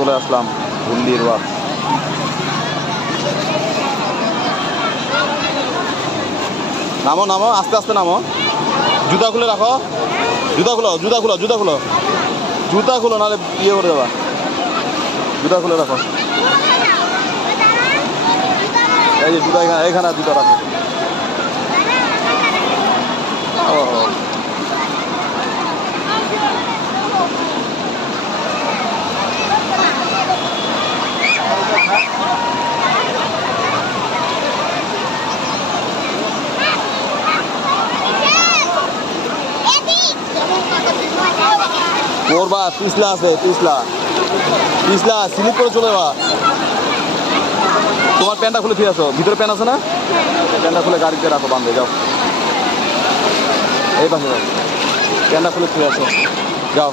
চলে আসলাম হুন্ডির ওয়ার্ক। নামো নামো, আস্তে আস্তে নামো। জুতা খুলে রাখো, জুতা খুলো, জুতা খুলো, জুতা খুলো, জুতা খুলো, নাহলে ইয়ে করে দেবা। জুতা খুলে রাখো। এই যে জুতা এখানে, এখানে জুতা রাখো। ও করবা, পিছলা আছে, পিছলা পিছলা স্লিপ করে চলে যাবা। তোমার প্যান্টটা খুলে ফিরে আসো, ভিতরে প্যান্ট আছে না? প্যান্টটা খুলে গাড়িতে রাখো, বান্ধে যাও। এই পাশে যাও, প্যান্টটা খুলে ফিরে আসো, যাও।